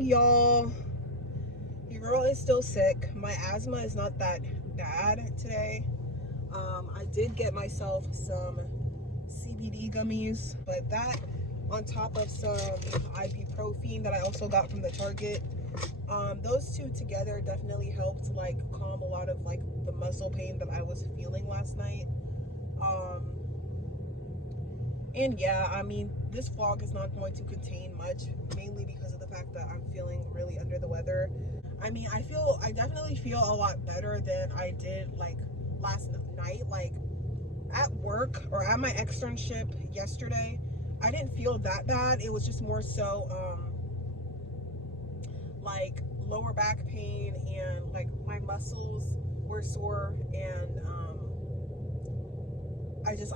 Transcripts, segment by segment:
morning, y'all. Your girl is still sick. My asthma is not that bad today. I did get myself some CBD gummies, but that on top of some ibuprofen that I also got from the Target, those two together definitely helped like calm a lot of like the muscle pain that I was feeling last night. And yeah, I mean, this vlog is not going to contain much, mainly because of the fact that I'm feeling really under the weather. I mean, I definitely feel a lot better than I did like last night. Like at work or at my externship yesterday, I didn't feel that bad. It was just more so like lower back pain, and like my muscles were sore, and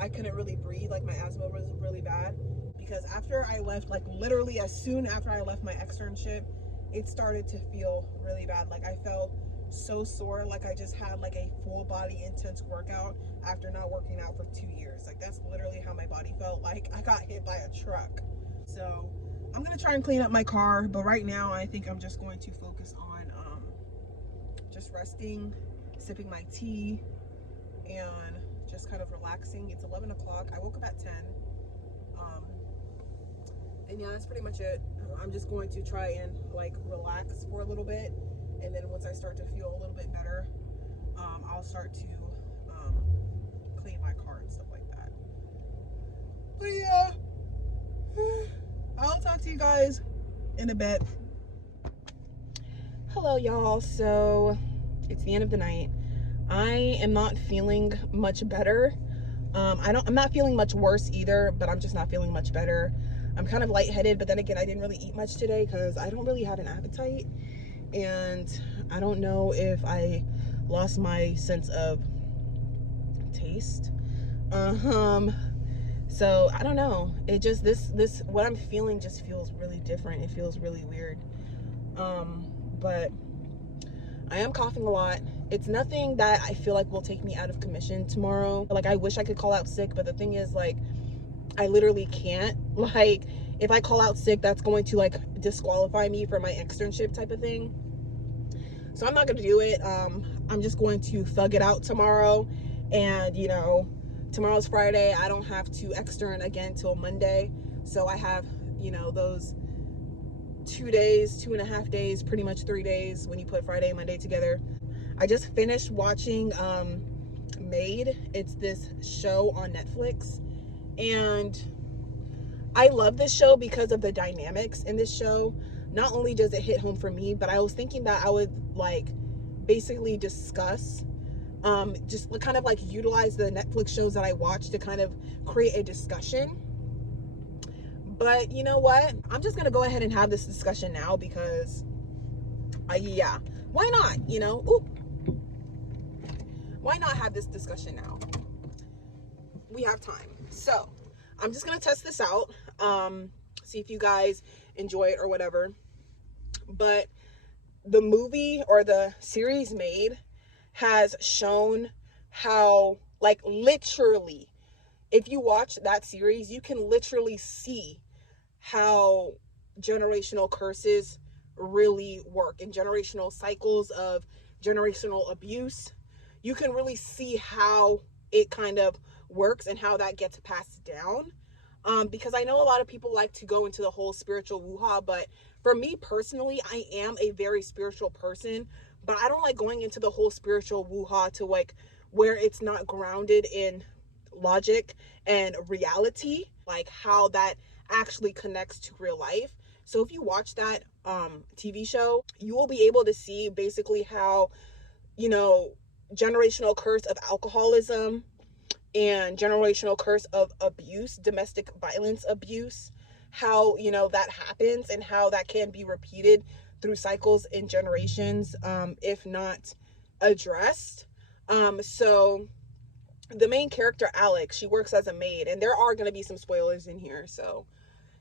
I couldn't really breathe. Like my asthma was really bad because after I left, like literally as soon after I left my externship, it started to feel really bad. Like I felt so sore, like I just had like a full body intense workout after not working out for 2 years. Like that's literally how my body felt. Like I got hit by a truck. So I'm gonna try and clean up my car, but right now I think I'm just going to focus on just resting, sipping my tea, and just kind of relaxing. It's 11 o'clock. I woke up at 10. And yeah, that's pretty much it. I'm just going to try and like relax for a little bit, and then once I start to feel a little bit better, I'll start to clean my car and stuff like that. But yeah, I'll talk to you guys in a bit. Hello, y'all. So it's the end of the night. I am not feeling much better. I'm not feeling much worse either, but I'm just not feeling much better. I'm kind of lightheaded, but then again, I didn't really eat much today because I don't really have an appetite, and I don't know if I lost my sense of taste. So I don't know. It just this what I'm feeling just feels really different. It feels really weird. But I am coughing a lot. It's nothing that I feel like will take me out of commission tomorrow. Like I wish I could call out sick, but the thing is like I literally can't. Like if I call out sick, that's going to like disqualify me for my externship type of thing. So I'm not going to do it. I'm just going to thug it out tomorrow. And you know, tomorrow's Friday. I don't have to extern again till Monday. So I have, you know, those 2 days, 2.5 days, pretty much 3 days when you put Friday and Monday together. I just finished watching Maid. It's this show on Netflix, and I love this show because of the dynamics in this show. Not only does it hit home for me, but I was thinking that I would like basically discuss just kind of like utilize the Netflix shows that I watch to kind of create a discussion. But you know what? I'm just gonna go ahead and have this discussion now because yeah, why not? You know, ooh, why not have this discussion now? We have time. So I'm just gonna test this out, see if you guys enjoy it or whatever. But the movie or the series Maid has shown how, like, literally, if you watch that series, you can literally see how generational curses really work, and generational cycles of generational abuse. You can really see how it kind of works and how that gets passed down. Because I know a lot of people like to go into the whole spiritual woo-ha, but for me personally, I am a very spiritual person, but I don't like going into the whole spiritual woo-ha to like where it's not grounded in logic and reality, like how that actually connects to real life. So if you watch that TV show, you will be able to see basically how, you know, generational curse of alcoholism and generational curse of abuse, domestic violence abuse, how, you know, that happens and how that can be repeated through cycles and generations, if not addressed. So the main character, Alex, she works as a maid, and there are going to be some spoilers in here, so,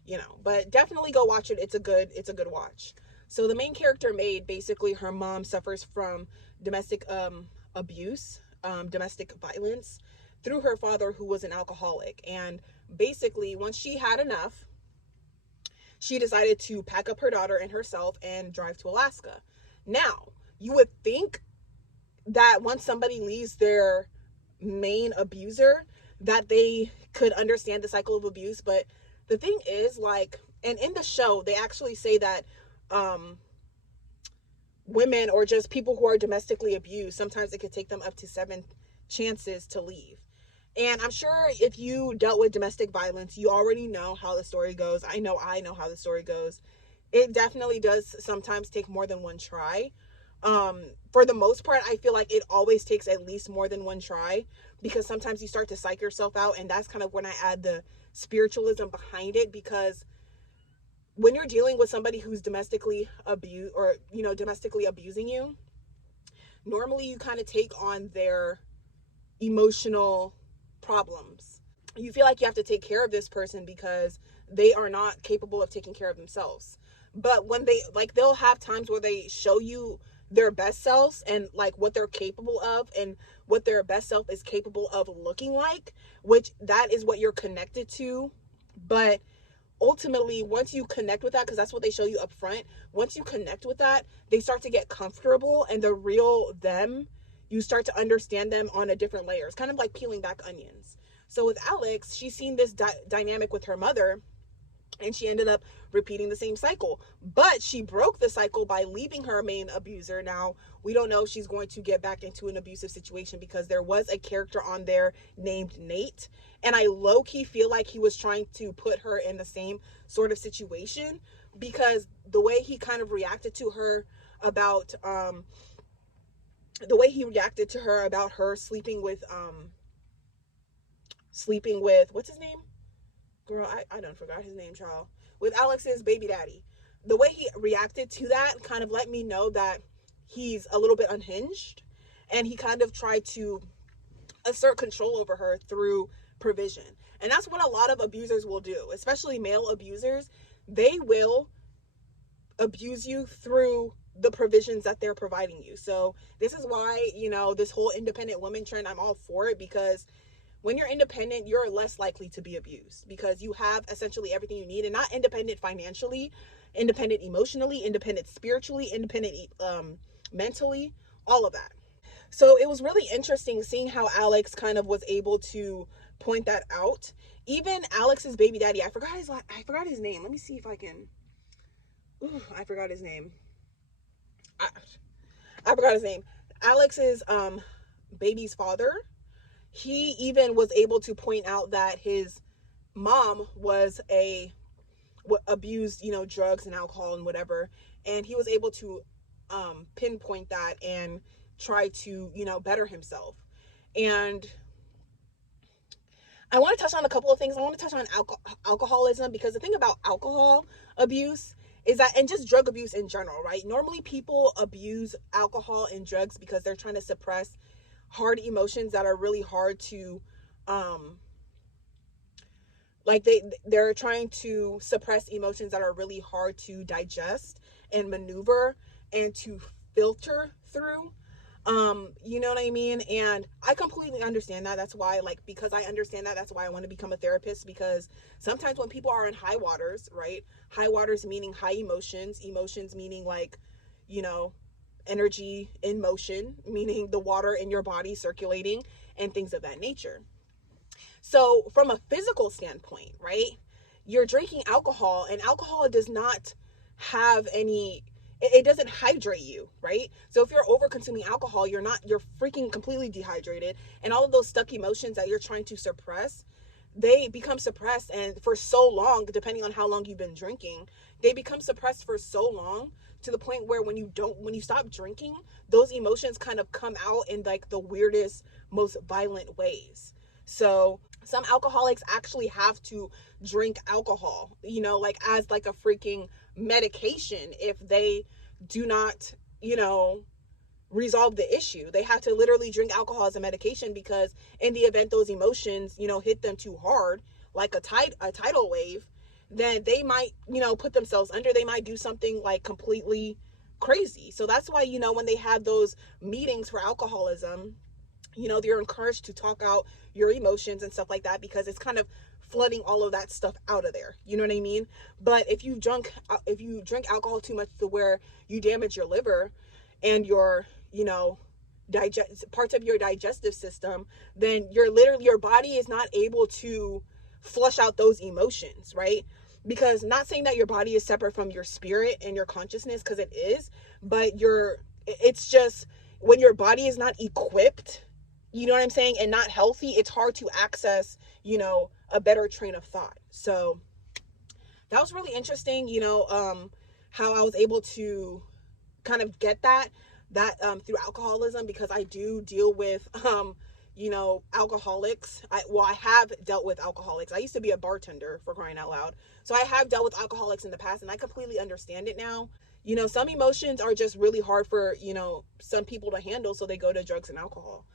you know, but definitely go watch it. It's a good watch. So the main character, Maid, basically her mom suffers from domestic abuse, domestic violence through her father, who was an alcoholic. And basically once she had enough, she decided to pack up her daughter and herself and drive to Alaska. Now, you would think that once somebody leaves their main abuser, that they could understand the cycle of abuse. But the thing is, like, and in the show, they actually say that women, or just people who are domestically abused, sometimes it could take them up to 7 chances to leave. And I'm sure if you dealt with domestic violence, you already know how the story goes. I know how the story goes. It definitely does sometimes take more than one try. For the most part, I feel like it always takes at least more than one try, because sometimes you start to psych yourself out. And that's kind of when I add the spiritualism behind it, because when you're dealing with somebody who's domestically abused, or, you know, domestically abusing you, normally you kind of take on their emotional problems. You feel like you have to take care of this person because they are not capable of taking care of themselves. But when they, like, they'll have times where they show you their best selves and like what they're capable of and what their best self is capable of looking like, which that is what you're connected to. But ultimately, once you connect with that, because that's what they show you up front, once you connect with that, they start to get comfortable, and the real them, you start to understand them on a different layer. It's kind of like peeling back onions. So with Alex, she's seen this dynamic with her mother, and she ended up repeating the same cycle. But she broke the cycle by leaving her main abuser. Now, we don't know if she's going to get back into an abusive situation, because there was a character on there named Nate. And I low-key feel like he was trying to put her in the same sort of situation, because the way he kind of reacted to her about, her sleeping with, what's his name? Girl, I done forgot his name, child. With Alex's baby daddy. The way he reacted to that kind of let me know that he's a little bit unhinged. And he kind of tried to assert control over her through provision. And that's what a lot of abusers will do, especially male abusers. They will abuse you through the provisions that they're providing you. So this is why, you know, this whole independent woman trend, I'm all for it, because when you're independent, you're less likely to be abused, because you have essentially everything you need. And not independent financially, independent emotionally, independent spiritually, independent mentally, all of that. So it was really interesting seeing how Alex kind of was able to point that out. Even Alex's baby daddy, I forgot his name. Let me see if I can. I forgot his name. I forgot his name. Alex's baby's father, he even was able to point out that his mom was abused, you know, drugs and alcohol and whatever. And he was able to pinpoint that and try to, you know, better himself. And I want to touch on a couple of things. I want to touch on alcoholism, because the thing about alcohol abuse is that, and just drug abuse in general, right? Normally people abuse alcohol and drugs because they're trying to suppress hard emotions that are really hard to, they're trying to suppress emotions that are really hard to digest and maneuver and to filter through. You know what I mean? And I completely understand that. That's why, because I understand that, that's why I want to become a therapist, because sometimes when people are in high waters, right? High waters meaning high emotions meaning energy in motion, meaning the water in your body circulating and things of that nature. So from a physical standpoint, right? You're drinking alcohol, and alcohol does not have any, it doesn't hydrate you, right? So if you're over consuming alcohol, you're freaking completely dehydrated, and all of those stuck emotions that you're trying to suppress, they become suppressed. And for so long, depending on how long you've been drinking, they become suppressed for so long, to the point where when you stop drinking, those emotions kind of come out in the weirdest, most violent ways. So some alcoholics actually have to drink alcohol, as a freaking medication. If they do not, resolve the issue, they have to literally drink alcohol as a medication, because in the event those emotions, hit them too hard, like a tidal wave, then they might, put themselves under. They might do something completely crazy. So that's why, when they have those meetings for alcoholism, You know, you're encouraged to talk out your emotions and stuff like that, because it's kind of flooding all of that stuff out of there. You know what I mean? But if you drink alcohol too much to where you damage your liver and your, you know, digest parts of your digestive system, then your body is not able to flush out those emotions, right? Because, not saying that your body is separate from your spirit and your consciousness, because it is, but it's just, when your body is not equipped, you know what I'm saying, and not healthy, it's hard to access, you know, a better train of thought. So that was really interesting, you know, how I was able to kind of get that through alcoholism, because I do deal with you know, alcoholics. I have dealt with alcoholics. I used to be a bartender, for crying out loud. So I have dealt with alcoholics in the past, and I completely understand it now. You know, some emotions are just really hard for, you know, some people to handle, so they go to drugs and alcohol.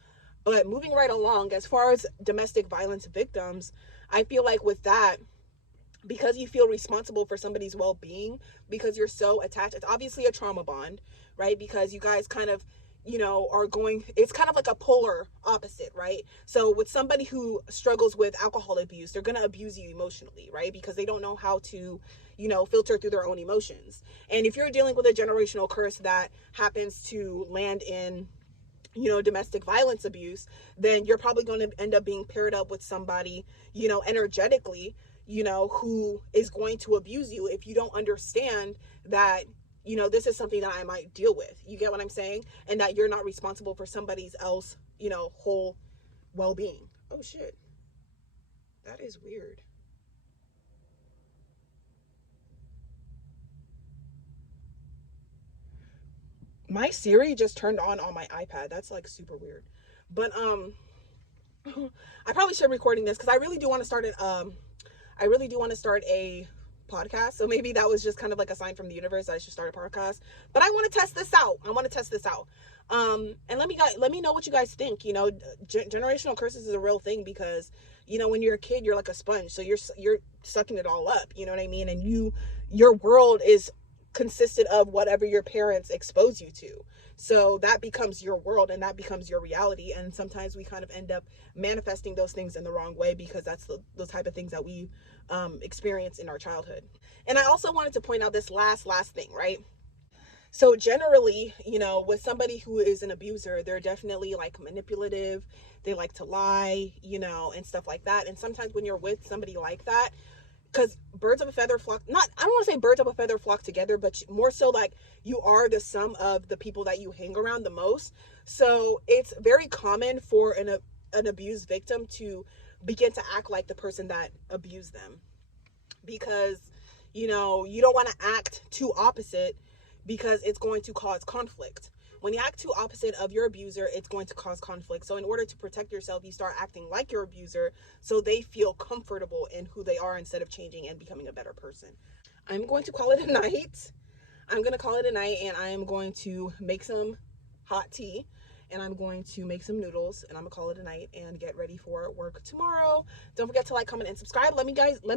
But moving right along, as far as domestic violence victims, I feel like with that, because you feel responsible for somebody's well-being, because you're so attached, it's obviously a trauma bond, right? Because you guys kind of, you know, are going, it's kind of like a polar opposite, right? So with somebody who struggles with alcohol abuse, they're going to abuse you emotionally, right? Because they don't know how to, you know, filter through their own emotions. And if you're dealing with a generational curse that happens to land in, you know, domestic violence abuse, then you're probably going to end up being paired up with somebody, you know, energetically, you know, who is going to abuse you if you don't understand that, you know, this is something that I might deal with. You get what I'm saying? And that you're not responsible for somebody's else, you know, whole well-being. Oh shit. That is weird. My Siri just turned on my iPad. That's like super weird. But I probably should be recording this, because I really do want to start a podcast. So maybe that was just kind of like a sign from the universe that I should start a podcast. But I want to test this out. And let me know what you guys think. You know, generational curses is a real thing, because, you know, when you're a kid, you're like a sponge, so you're sucking it all up. You know what I mean? And your world is consisted of whatever your parents expose you to. So that becomes your world, and that becomes your reality. And sometimes we kind of end up manifesting those things in the wrong way, because that's the type of things that we experience in our childhood. And I also wanted to point out this last thing, right? So generally, you know, with somebody who is an abuser, they're definitely like manipulative. They like to lie, you know, and stuff like that. And sometimes when you're with somebody like that, because birds of a feather flock, not, I don't want to say birds of a feather flock together, but more so like you are the sum of the people that you hang around the most. So it's very common for an abused victim to begin to act like the person that abused them, because, you know, you don't want to act too opposite, because it's going to cause conflict. When you act too opposite of your abuser, it's going to cause conflict. So in order to protect yourself, you start acting like your abuser, so they feel comfortable in who they are, instead of changing and becoming a better person. I'm going to call it a night. I'm going to call it a night, and I am going to make some hot tea, and I'm going to make some noodles, and I'm gonna call it a night and get ready for work tomorrow. Don't forget to like, comment, and subscribe. Let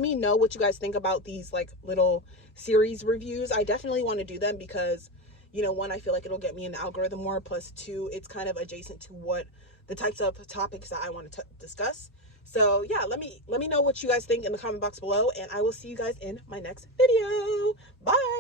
me know what you guys think about these like little series reviews. I definitely want to do them, because, you know, one, I feel like it'll get me in the algorithm more, plus two, it's kind of adjacent to what the types of topics that I want to discuss. So yeah, let me know what you guys think in the comment box below, and I will see you guys in my next video. Bye.